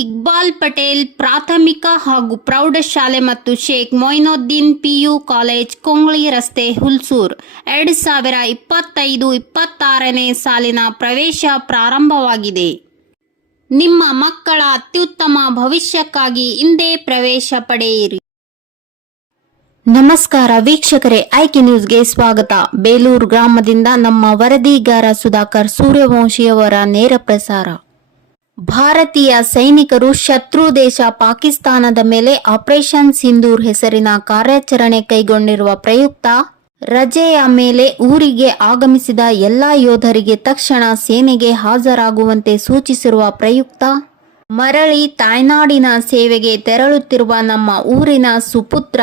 ಇಕ್ಬಾಲ್ ಪಟೇಲ್ ಪ್ರಾಥಮಿಕ ಹಾಗೂ ಪ್ರೌಢಶಾಲೆ ಮತ್ತು ಶೇಖ್ ಮೊಯ್ನುದ್ದೀನ್ ಪಿಯು ಕಾಲೇಜ್ ಕೊಂಗ್ಳಿ ರಸ್ತೆ ಹುಲ್ಸೂರ್. ಎರಡು ಸಾವಿರ ಇಪ್ಪತ್ತೈದು ಇಪ್ಪತ್ತಾರನೇ ಸಾಲಿನ ಪ್ರವೇಶ ಪ್ರಾರಂಭವಾಗಿದೆ. ನಿಮ್ಮ ಮಕ್ಕಳ ಅತ್ಯುತ್ತಮ ಭವಿಷ್ಯಕ್ಕಾಗಿ ಹಿಂದೆ ಪ್ರವೇಶ ಪಡೆಯಿರಿ. ನಮಸ್ಕಾರ ವೀಕ್ಷಕರೇ ಐಕೆ ನ್ಯೂಸ್ಗೆ ಸ್ವಾಗತ. ಬೇಲೂರು ಗ್ರಾಮದಿಂದ ನಮ್ಮ ವರದಿಗಾರ ಸುಧಾಕರ್ ಸೂರ್ಯವಂಶಿಯವರ ನೇರ ಪ್ರಸಾರ. ಭಾರತೀಯ ಸೈನಿಕರು ಶತ್ರು ದೇಶ ಪಾಕಿಸ್ತಾನದ ಮೇಲೆ ಆಪರೇಷನ್ ಸಿಂಧೂರ್ ಹೆಸರಿನ ಕಾರ್ಯಾಚರಣೆ ಕೈಗೊಂಡಿರುವ ಪ್ರಯುಕ್ತ, ರಜೆಯ ಮೇಲೆ ಊರಿಗೆ ಆಗಮಿಸಿದ ಎಲ್ಲಾ ಯೋಧರಿಗೆ ತಕ್ಷಣ ಸೇನೆಗೆ ಹಾಜರಾಗುವಂತೆ ಸೂಚಿಸಿರುವ ಪ್ರಯುಕ್ತ, ಮರಳಿ ತಾಯ್ನಾಡಿನ ಸೇವೆಗೆ ತೆರಳುತ್ತಿರುವ ನಮ್ಮ ಊರಿನ ಸುಪುತ್ರ,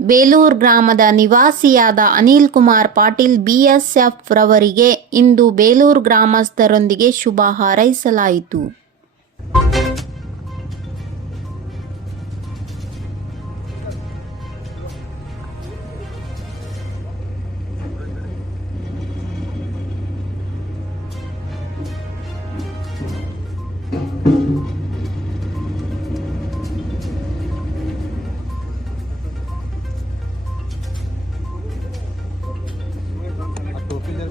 ಬೇಲೂರು ಗ್ರಾಮದ ನಿವಾಸಿಯಾದ ಅನಿಲ್ ಕುಮಾರ್ ಪಾಟೀಲ್ ಬಿಎಸ್ಎಫ್ ರವರಿಗೆ ಇಂದು ಬೇಲೂರು ಗ್ರಾಮಸ್ಥರೊಂದಿಗೆ ಶುಭ ಹಾರೈಸಲಾಯಿತು.